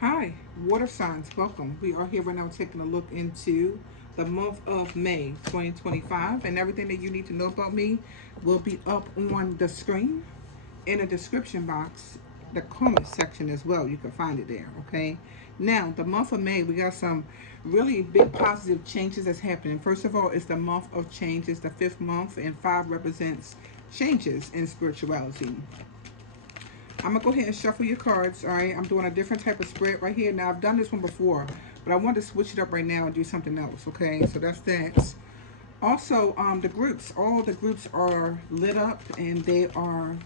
Hi, water signs, welcome. We are here right now taking a look into the month of May 2025, and everything that you need to know about me will be up on the screen in a description box, the comment section as well. You can find it there, okay? Now, the month of May, we got some really big positive changes that's happening. First of all, it's the month of changes, the fifth month, and five represents changes in spirituality. I'm gonna go ahead and shuffle your cards. All right, I'm doing a different type of spread right here. Now I've done this one before, but I want to switch it up right now and do something else. Okay, so that's that. Also, the groups, all the groups are lit up and they are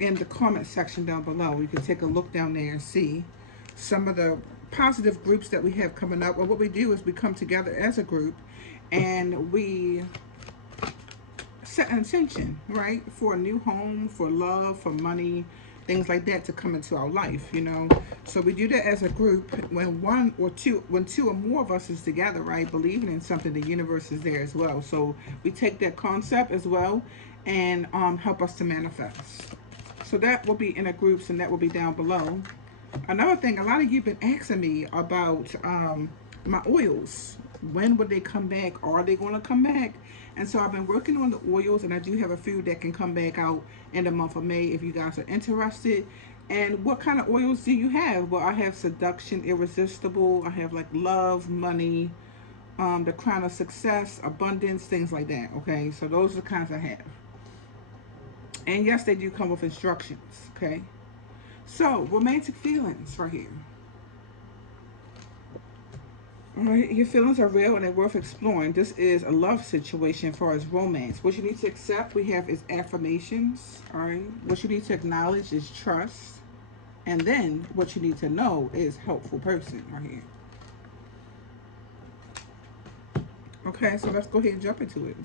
in the comment section down below. You can take a look down there and see some of the positive groups that we have coming up. And what we do is we come together as a group and we set an intention, right? For a new home, for love, for money, things like that to come into our life. So we do that as a group. When two or more of us is together, right? Believing in something, the universe is there as well. So we take that concept as well and help us to manifest. So that will be in a groups and that will be down below. Another thing, a lot of you have been asking me about my oils. When would they come back? Are they going to come back? And so I've been working on the oils, and I do have a few that can come back out in the month of May if you guys are interested. And what kind of oils do you have? Well, I have seduction, irresistible. I have like love, money, the crown of success, abundance, things like that. Okay, so those are the kinds I have. And yes, they do come with instructions. Okay, so romantic feelings right here. All right, your feelings are real and they're worth exploring. This is a love situation as far as romance. What you need to accept, we have is affirmations. All right, what you need to acknowledge is trust, and then what you need to know is helpful person right here. Okay, so let's go ahead and jump into it.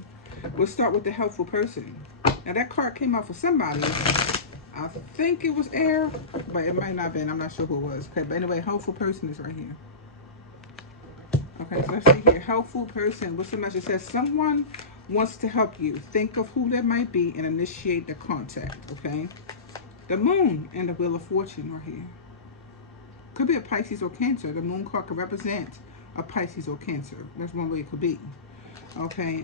We'll start with the helpful person. Now that card came out for somebody. I think it was air, but it might not have been. I'm not sure who it was. Okay, but anyway, helpful person is right here. Okay, so let's see here. Helpful person. What's the message? It says someone wants to help you. Think of who that might be and initiate the contact. Okay. The moon and the wheel of fortune are here. Could be a Pisces or Cancer. The moon card could represent a Pisces or Cancer. That's one way it could be. Okay.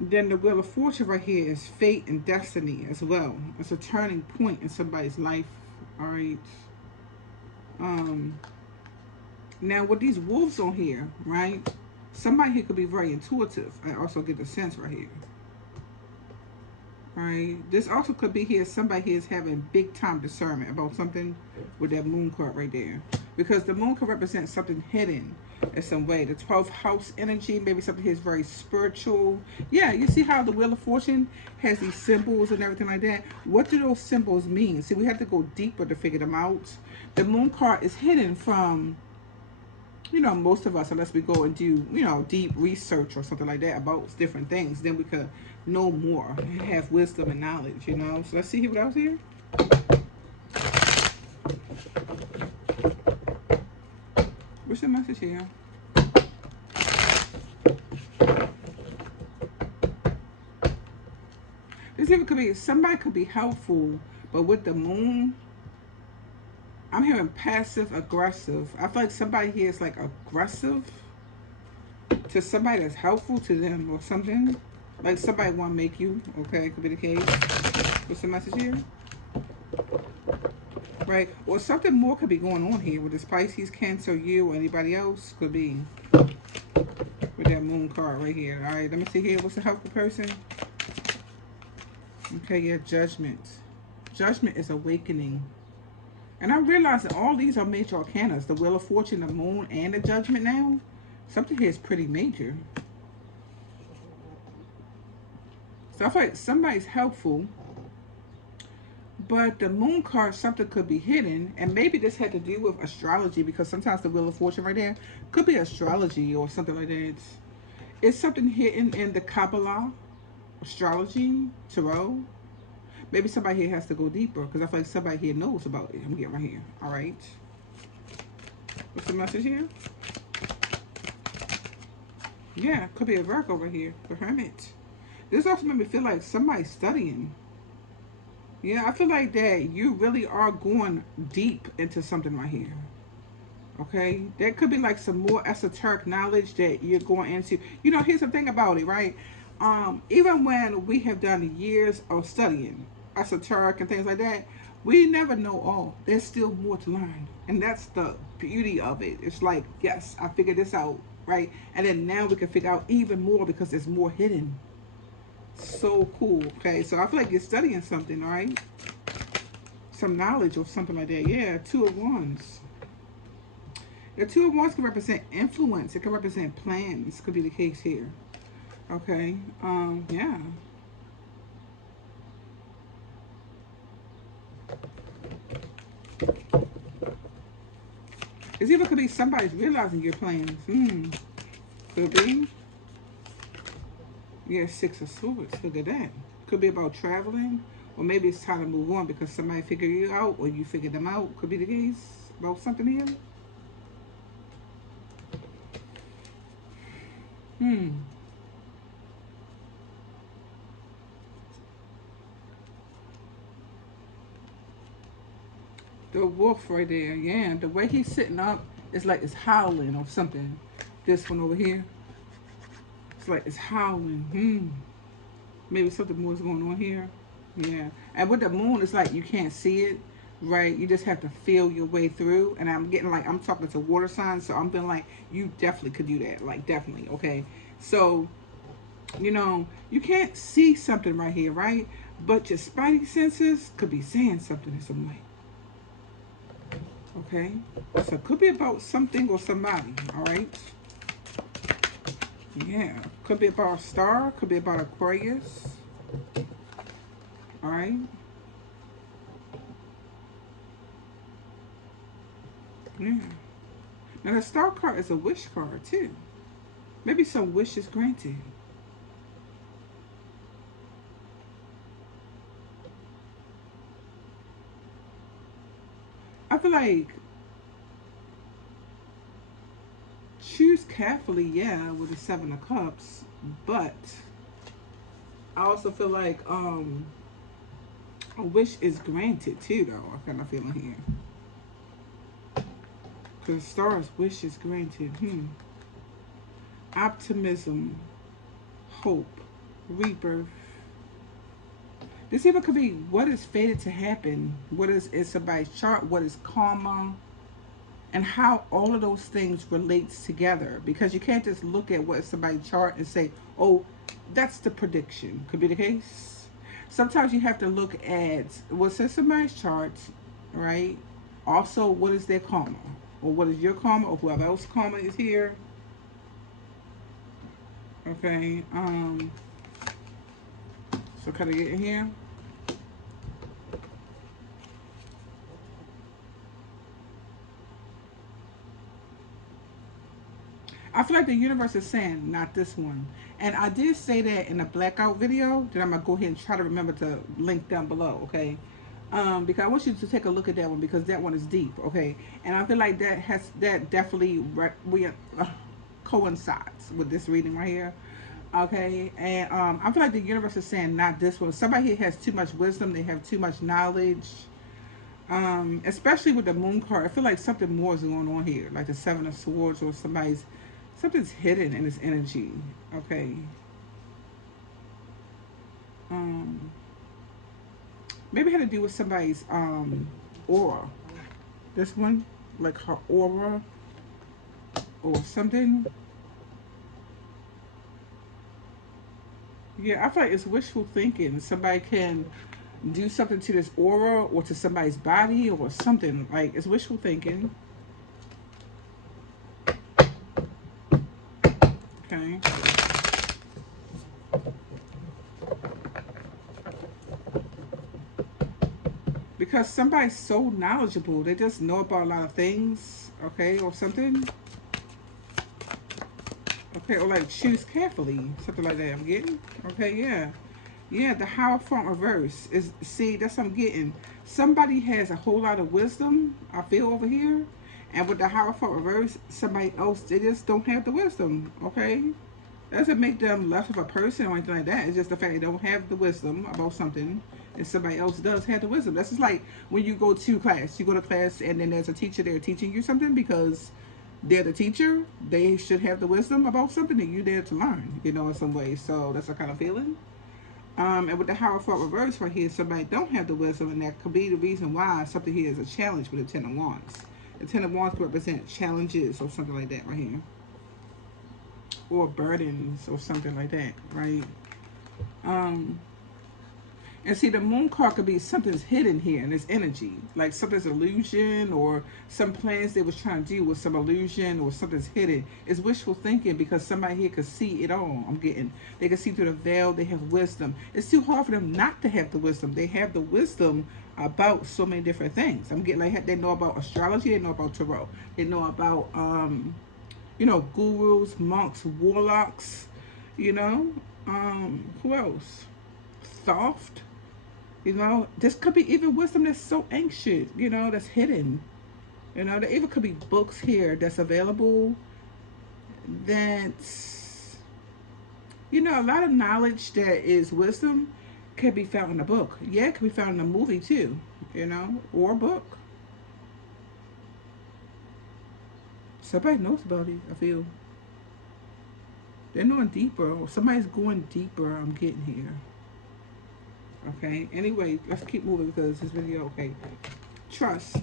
Then the wheel of fortune right here is fate and destiny as well. It's a turning point in somebody's life. All right. Um, Now with these wolves on here, right? Somebody here could be very intuitive. I also get the sense right here. Right? This also could be here. Somebody here is having big time discernment about something with that moon card right there. Because the moon could represent something hidden in some way. The 12th house energy, maybe something here is very spiritual. Yeah, you see how the Wheel of Fortune has these symbols and everything like that? What do those symbols mean? See, we have to go deeper to figure them out. The moon card is hidden from most of us, unless we go and do, deep research or something like that about different things, then we could know more and have wisdom and knowledge. So let's see what else here. What's the message here? This even could be somebody could be helpful, but with the moon, I'm hearing passive aggressive. I feel like somebody here is like aggressive to somebody that's helpful to them or something. Like somebody want to make you. Okay, could be the case. What's the message here? Right? Or something more could be going on here with this Pisces, Cancer, you, or anybody else could be with that moon card right here. All right, let me see here. What's the helpful person? Okay, yeah, judgment. Judgment is awakening. And I realize that all these are major arcanas. The Wheel of Fortune, the moon, and the judgment now. Something here is pretty major. So I feel like somebody's helpful, but the moon card, something could be hidden, and maybe this had to do with astrology because sometimes the Wheel of Fortune right there could be astrology or something like that. It's something hidden in the Kabbalah, astrology, tarot. Maybe somebody here has to go deeper because I feel like somebody here knows about it. I'm getting right here. All right. What's the message here? Yeah, could be a Virgo right here. The Hermit. This also made me feel like somebody's studying. Yeah, I feel like that you really are going deep into something right here. Okay, that could be like some more esoteric knowledge that you're going into. You know, here's the thing about it, right? Even when we have done years of studying esoteric and things like that, we never know all. There's still more to learn, and that's the beauty of it. It's like, yes, I figured this out, right? And then now we can figure out even more because there's more hidden. So cool. Okay, so I feel like you're studying something, all right? Some knowledge or something like that. Yeah, two of wands. The two of wands can represent influence. It can represent plans. Could be the case here. Okay. Yeah. It's either could be somebody's realizing your plans. Could be. Yeah, six of swords. Look at that. Could be about traveling, or maybe it's time to move on because somebody figured you out, or you figured them out. Could be the case about something here. Hmm. The wolf right there. Yeah. The way he's sitting up, it's like it's howling or something. This one over here. It's like it's howling. Maybe something more is going on here. Yeah. And with the moon, it's like you can't see it, right? You just have to feel your way through. And I'm getting like, I'm talking to water signs, so I'm feeling like you definitely could do that. Like, definitely. Okay. So, you can't see something right here, right? But your spidey senses could be saying something in some way. Okay. So it could be about something or somebody. All right. Yeah. Could be about a star. Could be about Aquarius. All right. Yeah. Now the star card is a wish card too. Maybe some wishes granted. I feel like choose carefully, yeah, with the seven of cups, but I also feel like a wish is granted too though. I kind of feeling here. Because stars wish is granted. Optimism, hope, rebirth. This even could be what is fated to happen. What is somebody's chart? What is karma? And how all of those things relates together, because you can't just look at what somebody's chart and say, oh, that's the prediction. Could be the case. Sometimes you have to look at what's in somebody's chart, right? Also, what is their karma, or what is your karma, or whoever else karma is here. Okay. So kind of get in here. I feel like the universe is saying, not this one. And I did say that in the blackout video that I'm going to go ahead and try to remember to link down below, okay? Because I want you to take a look at that one because that one is deep, okay? And I feel like that definitely coincides with this reading right here, okay? And I feel like the universe is saying, not this one. Somebody here has too much wisdom, they have too much knowledge. Especially with the moon card, I feel like something more is going on here, like the seven of swords, or something's hidden in this energy. Okay. Um, Maybe it had to do with somebody's aura. This one, like her aura or something. Yeah, I feel like it's wishful thinking. Somebody can do something to this aura or to somebody's body or something. Like it's wishful thinking. Okay. Because somebody's so knowledgeable, they just know about a lot of things, okay, or something. Okay, or like choose carefully, something like that. I'm getting. Okay, yeah, yeah. The Hierophant reverse is, see, that's what I'm getting. Somebody has a whole lot of wisdom, I feel over here, and with the Hierophant reverse, somebody else, they just don't have the wisdom. Okay, That doesn't make them less of a person or anything like that. It's just the fact they don't have the wisdom about something, and somebody else does have the wisdom. That's just like when you go to class. You go to class, and then there's a teacher there teaching you something because they're the teacher. They should have the wisdom about something that you're there to learn, in some way. So that's a kind of feeling. And with the Hierophant reverse right here, somebody don't have the wisdom, and that could be the reason why something here is a challenge with the Ten of Wands. The Ten of Wands could represent challenges or something like that right here, or burdens or something like that, right? Um, and see, the Moon card could be something's hidden here in this energy, like something's illusion or some plans they was trying to do with some illusion or something's hidden. It's wishful thinking because somebody here could see it all. I'm getting they can see through the veil. They have wisdom. It's too hard for them not to have the wisdom. They have the wisdom about so many different things. I'm getting like they know about astrology. They know about tarot. They know about gurus, monks, warlocks. You know, who else? Soft. This could be even wisdom that's so ancient, that's hidden. There even could be books here that's available that's, a lot of knowledge that is wisdom can be found in a book. Yeah, it can be found in a movie too, or a book. Somebody knows about it, I feel. They're knowing deeper, or somebody's going deeper, I'm getting here. Okay, anyway, let's keep moving because this video, okay. Trust.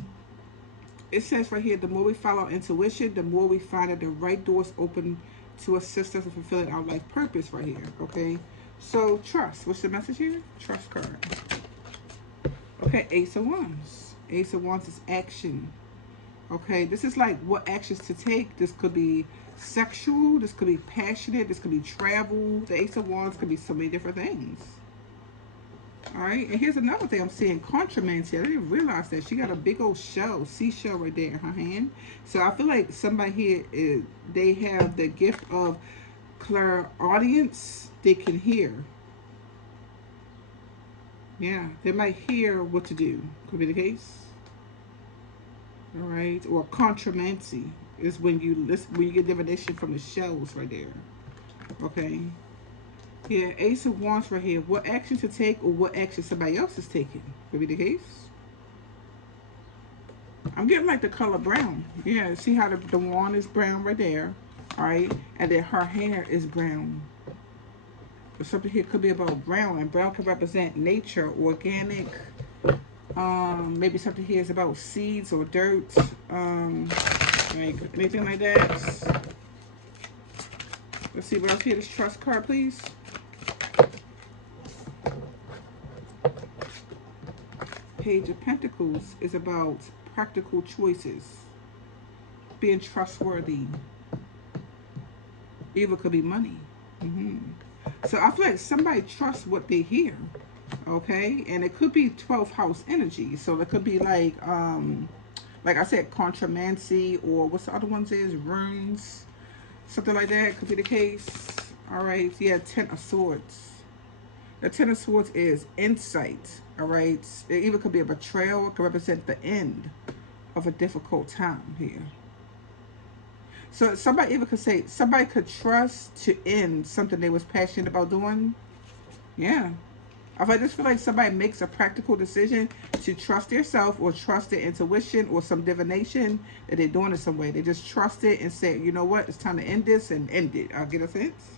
It says right here, the more we follow intuition, the more we find that the right doors open to assist us in fulfilling our life purpose right here, okay? So, trust. What's the message here? Trust card. Okay, Ace of Wands. Ace of Wands is action. Okay, this is like what actions to take. This could be sexual. This could be passionate. This could be travel. The Ace of Wands could be so many different things. All right, and here's another thing I'm seeing, contramancy. I didn't realize that she got a big old seashell right there in her hand. So I feel like somebody here, they have the gift of clairaudience. They can hear. Yeah, they might hear what to do. Could be the case. All right, or contramancy is when you listen, when you get divination from the shells right there. Okay. Yeah, Ace of Wands right here. What action to take or what action somebody else is taking. Could be the case. I'm getting like the color brown. Yeah, see how the wand is brown right there. Alright, and then her hair is brown. But something here could be about brown, and brown could represent nature, organic. Maybe something here is about seeds or dirt. Like anything like that. Let's see what else here. This trust card, please. Page of Pentacles is about practical choices, being trustworthy. Either could be money. So I feel like somebody trusts what they hear, okay? And it could be 12th house energy. So it could be like I said, contramancy, or what's the other ones is? Runes, something like that could be the case. All right, yeah, 10 of Swords. The Ten of Swords is insight, all right? It either could be a betrayal, it could represent the end of a difficult time here. So somebody even could say, somebody could trust to end something they was passionate about doing. Yeah. I just feel like somebody makes a practical decision to trust themselves or trust their intuition or some divination that they're doing in some way. They just trust it and say, you know what, it's time to end this and end it. I'll get a sense.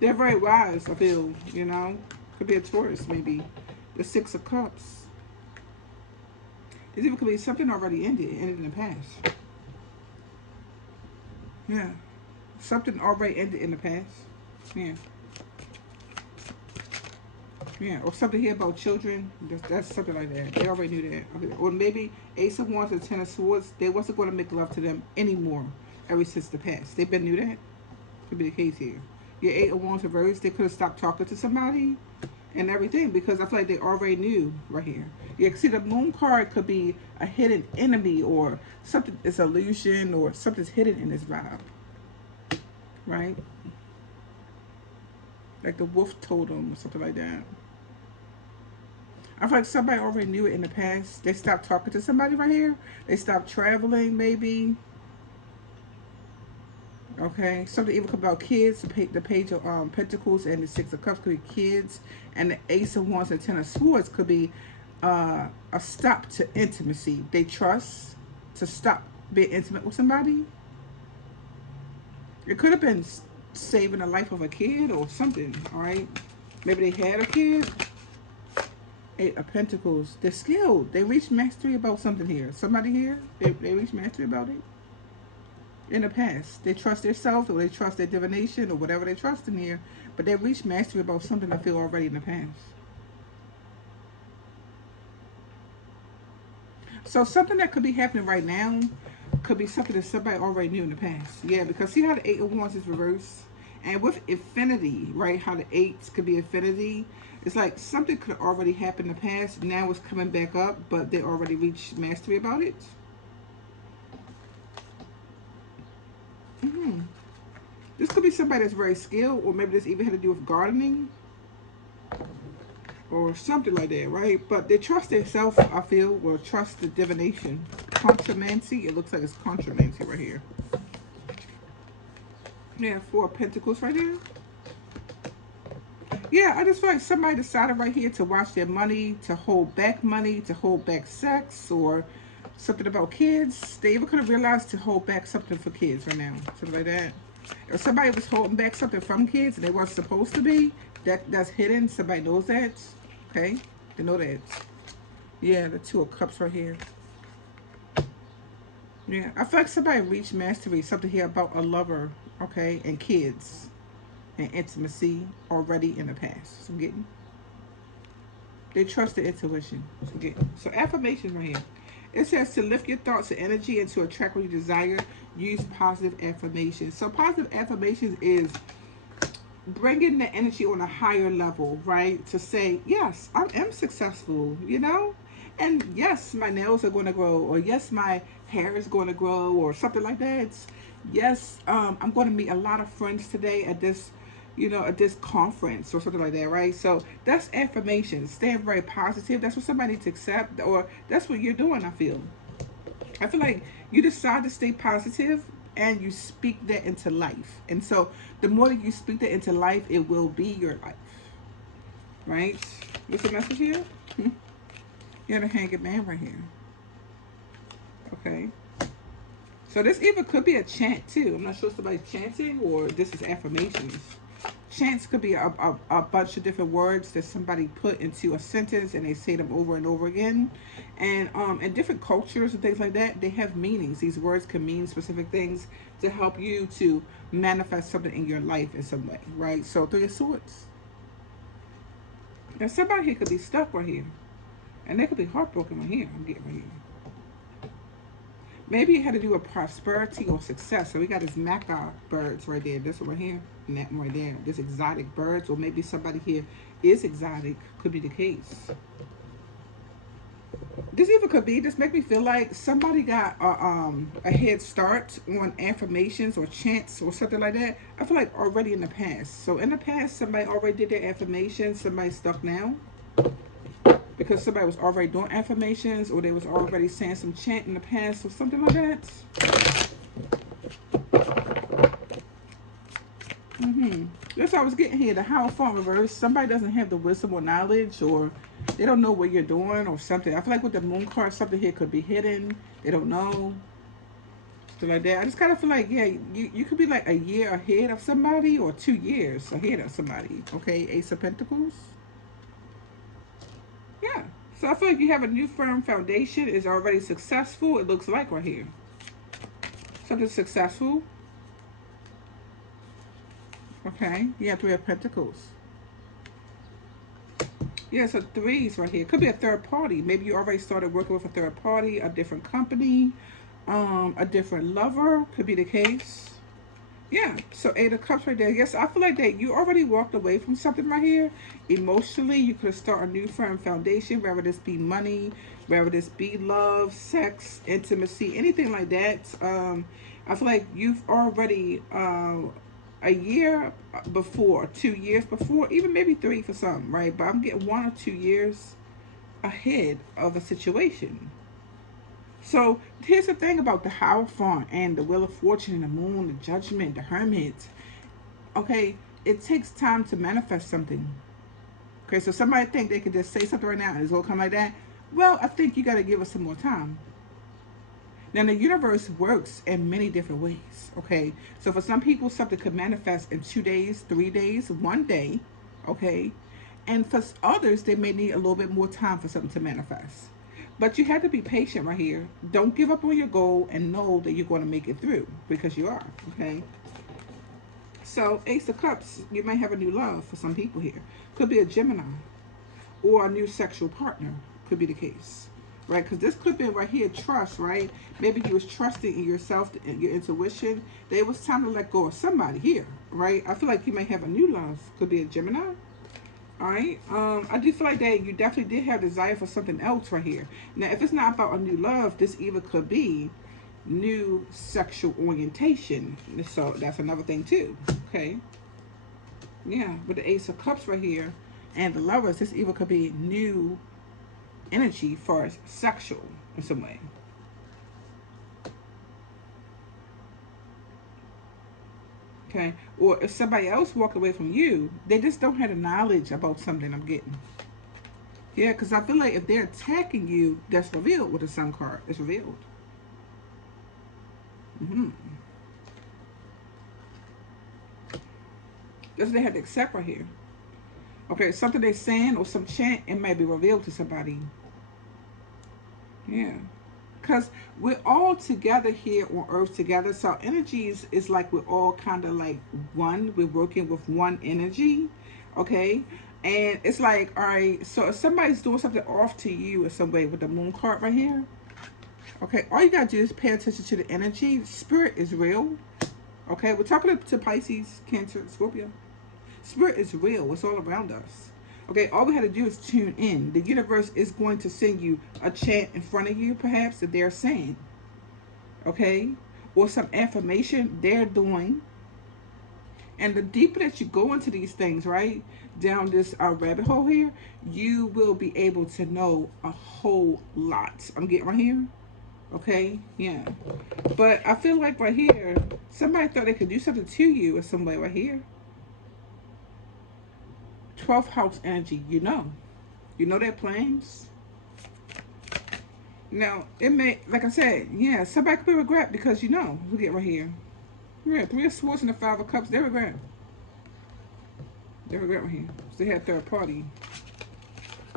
They're very wise, I feel, Could be a Taurus, maybe. The Six of Cups. It even could be something already ended in the past. Yeah. Something already ended in the past. Yeah. Yeah, or something here about children. That's something like that. They already knew that. Okay. Or maybe Ace of Wands and Ten of Swords, they wasn't going to make love to them anymore ever since the past. They've been knew that. Could be the case here. Your Eight of Wands reversed, they could have stopped talking to somebody and everything because I feel like they already knew right here. Yeah, see, the Moon card could be a hidden enemy or something is illusion or something's hidden in this vibe. Right? Like the wolf totem or something like that. I feel like somebody already knew it in the past. They stopped talking to somebody right here. They stopped traveling, maybe. Okay, something even about kids. The page of Pentacles and the Six of Cups could be kids, and the Ace of Wands and Ten of Swords could be a stop to intimacy. They trust to stop being intimate with somebody. It could have been saving the life of a kid or something. All right, maybe they had a kid. Eight of Pentacles. They're skilled. They reach mastery about something here. Somebody here, they reach mastery about it in the past. They trust themselves or they trust their divination or whatever they trust in here. But they reach mastery about something I feel already in the past. So something that could be happening right now could be something that somebody already knew in the past. Yeah, because see how the Eight of Wands is reversed? And with infinity, right, how the eights could be infinity, it's like something could already happen in the past. Now it's coming back up, but they already reached mastery about it. hmm This could be somebody that's very skilled, or maybe this even had to do with gardening or something like that, right? But they trust themselves, I feel, or trust the divination. Contromancy, it looks like it's contromancy right here. Yeah, Four of Pentacles right here. Yeah, I just feel like somebody decided right here to watch their money, to hold back sex, or something about kids. They even could have realized to hold back something for kids right now, something like that. Or somebody was holding back something from kids and they weren't supposed to be. That's hidden. Somebody knows that. Okay, they know that. Yeah, the Two of Cups right here. Yeah, I feel like somebody reached mastery. Something here about a lover, okay, and kids and intimacy already in the past. So I'm getting. They trust their intuition. So affirmations right here. It says to lift your thoughts and energy and to attract what you desire, use positive affirmations. So positive affirmations is bringing the energy on a higher level, right? To say, yes, I am successful, you know? And yes, my nails are going to grow, or yes, my hair is going to grow, or something like that. Yes, I'm going to meet a lot of friends today at this, at this conference or something like that, right? So that's affirmation. Staying very positive. That's what somebody needs to accept, or that's what you're doing, I feel like you decide to stay positive and you speak that into life. And so the more that you speak that into life, it will be your life. Right? What's the message here? You have a hanging man right here. Okay. So this even could be a chant too. I'm not sure if somebody's chanting or this is affirmations. Chants could be a bunch of different words that somebody put into a sentence and they say them over and over again. And in different cultures and things like that, they have meanings. These words can mean specific things to help you to manifest something in your life in some way, right? So Three of Swords. Now somebody here could be stuck right here. And they could be heartbroken right here. I'm getting right here. Maybe it had to do with prosperity or success. So we got this macaw birds right there. This one right here. And that one right there. This exotic birds. Or maybe somebody here is exotic. Could be the case. This even could be. This make me feel like somebody got a head start on affirmations or chants or something like that. I feel like already in the past. So in the past, somebody already did their affirmations. Somebody's stuck now. Because somebody was already doing affirmations or they was already saying some chant in the past or something like that. That's what I was getting here. The how far reverse. Somebody doesn't have the wisdom or knowledge, or they don't know what you're doing or something. I feel like with the moon card, something here could be hidden. They don't know. Something like that. I just kind of feel like, yeah, you could be like a year ahead of somebody or 2 years ahead of somebody. Okay, Ace of Pentacles. Yeah. So I feel like you have a new firm foundation. Is already successful. It looks like right here. Something successful. Okay. Yeah, Three of Pentacles. Yeah, so threes right here. Could be a third party. Maybe you already started working with a third party, a different company, a different lover. Could be the case. Yeah, so Eight of Cups right there. Yes, I feel like that you already walked away from something right here. Emotionally, you could start a new firm foundation, whether this be money, whether this be love, sex, intimacy, anything like that. I feel like you've already a year before, 2 years before, even maybe three for some, right? But I'm getting 1 or 2 years ahead of a situation. So here's the thing about the Hierophant and the Wheel of Fortune and the Moon, the Judgment, the Hermit. Okay, it takes time to manifest something. Okay, so somebody think they can just say something right now and it's gonna come like that. Well, I think you gotta give us some more time. Now the universe works in many different ways. Okay, so for some people, something could manifest in 2 days, 3 days, one day. Okay, and for others, they may need a little bit more time for something to manifest. But you have to be patient right here. Don't give up on your goal and know that you're going to make it through because you are. Okay. So Ace of Cups, you may have a new love for some people here. Could be a Gemini or a new sexual partner. Could be the case, right? Because this could be right here trust, right? Maybe you was trusting in yourself and your intuition. It was time to let go of somebody here, right? I feel like you may have a new love. Could be a Gemini. All right. I do feel like that you definitely did have desire for something else right here. Now, if it's not about a new love, this either could be new sexual orientation. So that's another thing too. Okay. Yeah, with the Ace of Cups right here and the Lovers, this either could be new energy for sexual in some way. Okay. Or if somebody else walk away from you, they just don't have the knowledge about something I'm getting. Yeah, because I feel like if they're attacking you, that's revealed with the Sun card. It's revealed. Mm-hmm. That's what they have to accept right here. Okay, something they're saying or some chant, it might be revealed to somebody. Yeah. Because we're all together here on earth together. So energies is like we're all kind of like one. We're working with one energy. Okay. And it's like, all right, so if somebody's doing something off to you in some way with the moon card right here, okay, all you gotta do is pay attention to the energy. Spirit is real. Okay, we're talking to Pisces, Cancer, Scorpio. Spirit is real. It's all around us. Okay, all we have to do is tune in. The universe is going to send you a chant in front of you, perhaps, that they're saying. Okay? Or some affirmation they're doing. And the deeper that you go into these things, right, down this rabbit hole here, you will be able to know a whole lot. I'm getting right here. Okay? Yeah. But I feel like right here, somebody thought they could do something to you in some way right here. 12th house energy, you know. You know their plans. Now, it may, like I said, yeah, somebody could be regret because you know, look at right here. Yeah, 3 of Swords and the 5 of Cups, they regret. They regret right here. So they had third party.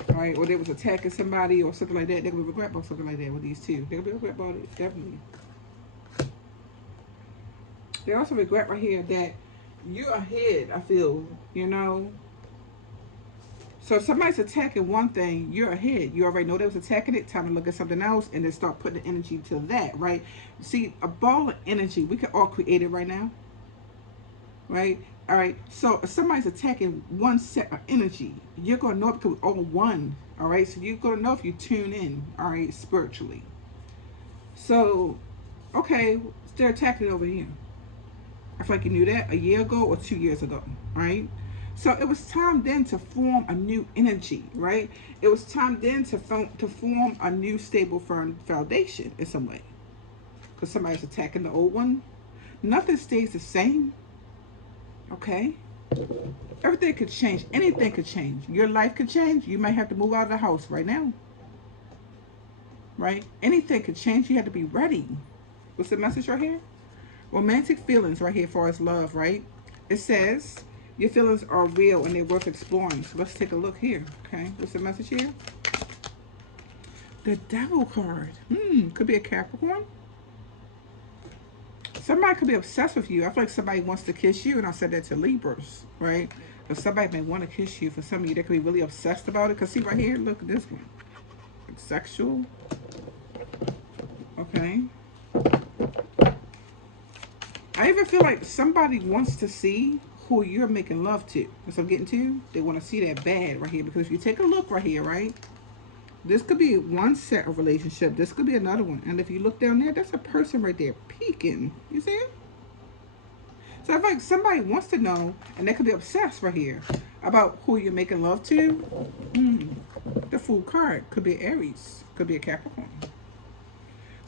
Right? Or they was attacking somebody or something like that. They could be regret about something like that with these two. They could be regret about it, definitely. They also regret right here that you're ahead, I feel, you know. So if somebody's attacking one thing, you're ahead. You already know they was attacking it. Time to look at something else and then start putting the energy to that, right? See, a ball of energy, we can all create it right now, right? All right. So if somebody's attacking one set of energy, you're gonna know it because we're all one. All right. So you're gonna know if you tune in, all right, spiritually. So, okay, they're attacking over here. I feel like you knew that a year ago or 2 years ago, right? So it was time then to form a new energy, right? It was time then to form a new stable firm foundation in some way. Because somebody's attacking the old one. Nothing stays the same, okay? Everything could change. Anything could change. Your life could change. You might have to move out of the house right now, right? Anything could change. You have to be ready. What's the message right here? Romantic feelings right here for us love, right? It says your feelings are real and they're worth exploring. So let's take a look here. Okay, what's the message here? The Devil card. Could be a Capricorn. Somebody could be obsessed with you. I feel like somebody wants to kiss you, and I said that to Libras, right? But somebody may want to kiss you. For some of you, they could be really obsessed about it. Because see right here, look at this one. It's sexual. Okay. I even feel like somebody wants to see who you're making love to. That's what I'm getting to. They want to see that bad right here. Because if you take a look right here, right? This could be one set of relationship. This could be another one. And if you look down there, that's a person right there peeking. You see it? So I feel like somebody wants to know, and they could be obsessed right here about who you're making love to. The Fool card could be Aries. Could be a Capricorn.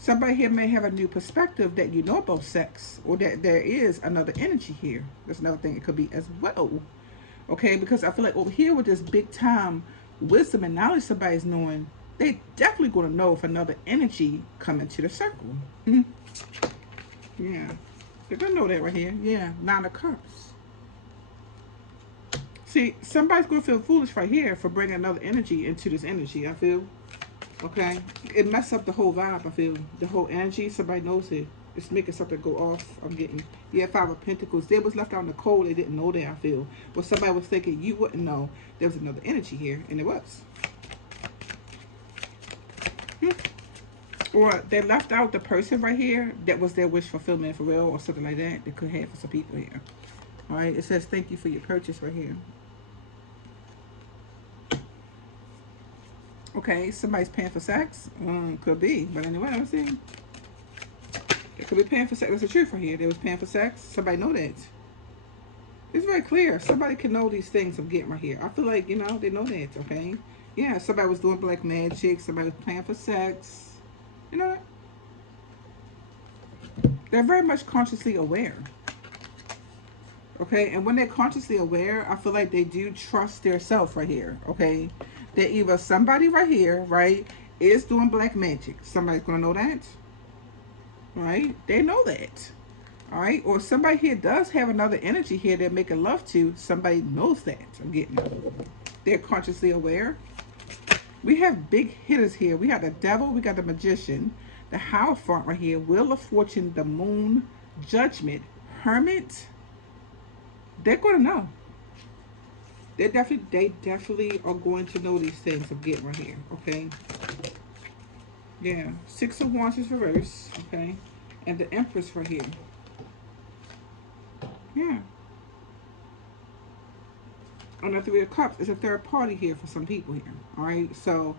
Somebody here may have a new perspective that you know about sex, or that there is another energy here. That's another thing it could be as well. Okay, because I feel like over here with this big time wisdom and knowledge somebody's knowing, they definitely going to know if another energy come into the circle. Yeah, they're going to know that right here. Yeah, 9 of Cups. See, somebody's going to feel foolish right here for bringing another energy into this energy, I feel. Okay? It messed up the whole vibe, I feel. The whole energy, somebody knows it. It's making something go off. I'm getting, yeah, 5 of Pentacles. They was left out in the cold. They didn't know that, I feel. Well, somebody was thinking you wouldn't know there was another energy here, and it was. Or they left out the person right here that was their wish fulfillment for real, or something like that. They could have for some people here. All right, it says thank you for your purchase right here. Okay, somebody's paying for sex. Could be, but anyway, let's see. They could be paying for sex. That's the truth right here. They was paying for sex. Somebody know that. It's very clear. Somebody can know these things I'm getting right here. I feel like, you know, they know that, okay? Yeah, somebody was doing black magic. Somebody was paying for sex. You know what? They're very much consciously aware. Okay, and when they're consciously aware, I feel like they do trust their self right here, okay? That either somebody right here, right, is doing black magic. Somebody's going to know that, right? They know that, all right? Or somebody here does have another energy here they're making love to. Somebody knows that. I'm getting it. They're consciously aware. We have big hitters here. We got the Devil. We got the Magician. The Hierophant right here. Wheel of Fortune. The Moon. Judgment. Hermit. They're going to know. They definitely are going to know these things I'm getting right here, okay? Yeah, 6 of Wands is reversed, okay? And the Empress right here. Yeah. On the 3 of Cups, it's a third party here for some people here, all right? So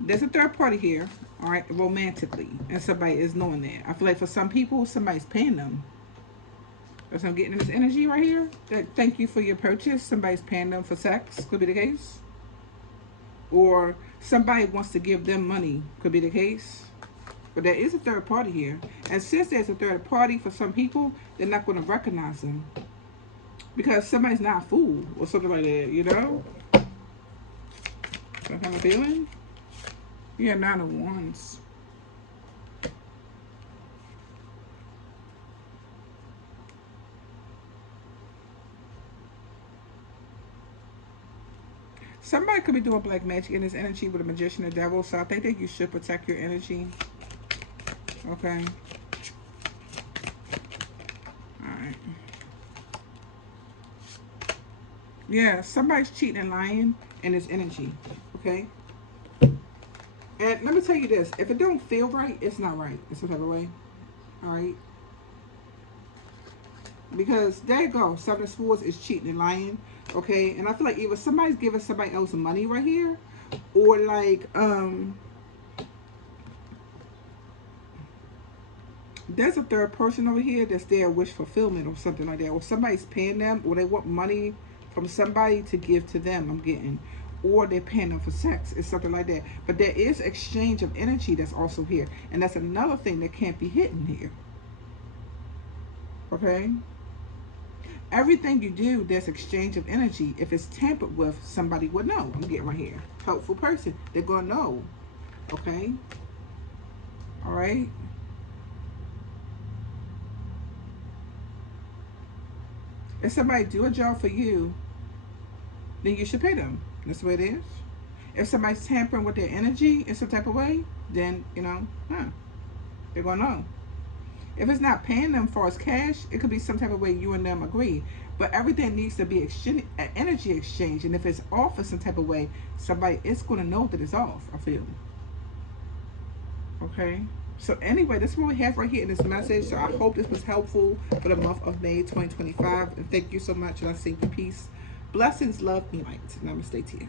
there's a third party here, all right, romantically, and somebody is knowing that. I feel like for some people, somebody's paying them. So I'm getting in this energy right here. That thank you for your purchase. Somebody's paying them for sex. Could be the case. Or somebody wants to give them money. Could be the case. But there is a third party here. And since there's a third party, for some people, they're not going to recognize them. Because somebody's not a fool or something like that, you know? That kind of feeling? Yeah, 9 of Wands. Somebody could be doing black magic in this energy with a Magician and Devil, so I think that you should protect your energy. Okay. Alright. Yeah, somebody's cheating and lying in this energy. Okay? And let me tell you this. If it don't feel right, it's not right. It's some type of way. Alright? Because there you go. 7 of Swords is cheating and lying. Okay, and I feel like either somebody's giving somebody else money right here, or like there's a third person over here that's their wish fulfillment or something like that, or somebody's paying them, or they want money from somebody to give to them. I'm getting, or they're paying them for sex. It's something like that. But there is exchange of energy that's also here, and that's another thing that can't be hidden here. Okay. Everything you do, there's exchange of energy. If it's tampered with, somebody would know. I'm getting right here. Helpful person. They're going to know. Okay? All right? If somebody do a job for you, then you should pay them. That's the way it is. If somebody's tampering with their energy in some type of way, then, you know, they're going to know. If it's not paying them for as cash, it could be some type of way you and them agree. But everything needs to be exchange, energy exchange. And if it's off in some type of way, somebody is going to know that it's off, I feel. Okay? So anyway, that's what we have right here in this message. So I hope this was helpful for the month of May 2025. And thank you so much. And I say you peace, blessings, love, and light. Namaste to you.